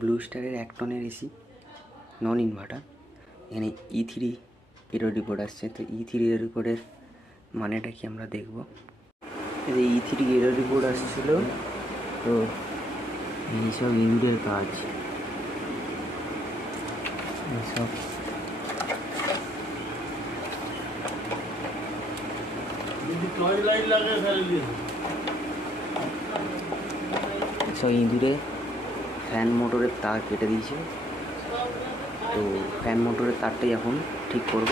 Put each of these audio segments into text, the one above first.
Blue স্টারের 1 টনের AC non inverter. এখানে E3 এরো রিপোর্ট আসছে। তো E3 এরো রিপোর্টের মানেটা কি আমরা দেখব। এই E3 এরো রিপোর্ট আসছিল, তো এইসব ইউডের কাজ, এইসব সব ইঁদুরে ফ্যান মোটরের তার কেটে দিয়েছে। তো ফ্যান মোটরের তারটাই এখন ঠিক করব।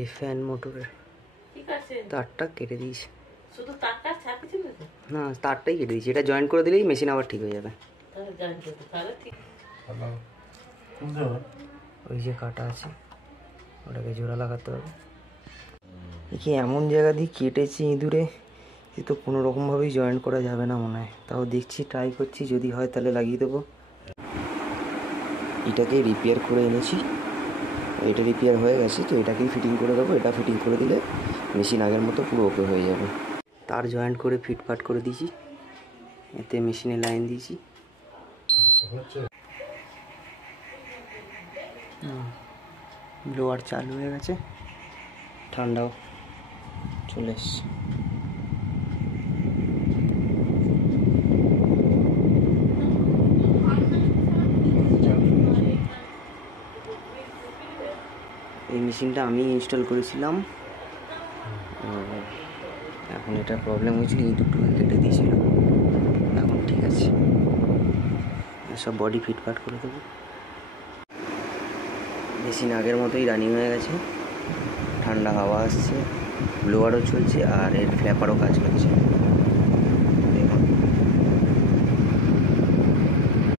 এই ফ্যান মোটরের তারটা কেটে দিয়েছে, না তারটাই কেটে দিয়েছে। এটা জয়েন্ট করে দিলেই মেশিন আবার ঠিক হয়ে যাবে। ওই যে কাটা আছে ওটাকে জোড়া লাগাতে হবে। দেখি এমন জায়গা দিয়ে কেটেছে ইঁদুরে, এ তো কোনো রকমভাবেই জয়েন্ট করা যাবে না মনে হয়। তাও দেখছি, ট্রাই করছি, যদি হয় তাহলে লাগিয়ে দেবো। এটাকে রিপেয়ার করে এনেছি, এটা রিপেয়ার হয়ে গেছে, তো এটাকেই ফিটিং করে দেবো। এটা ফিটিং করে দিলে মেশিন আগের মতো পুরো ওকে হয়ে যাবে। তার জয়েন্ট করে ফিটফাট করে দিয়েছি, এতে মেশিনে লাইন দিয়েছি। ব্লোয়ার চালু হয়ে গেছে, ঠান্ডাও চলে এসছে। এই মেশিনটা আমি ইনস্টল করেছিলাম। এখন এটা প্রবলেম হয়েছিল, ইঁদুর কেটে দিয়েছিল, এখন ঠিক আছে। সব বডি ফিটফাট করে দেবো। মেশিন আগের মতোই রানিং হয়ে গেছে, ঠান্ডা হাওয়া আসছে, ব্লোয়ারও চলছে, আর এর ফ্ল্যাপারও কাজ করছে।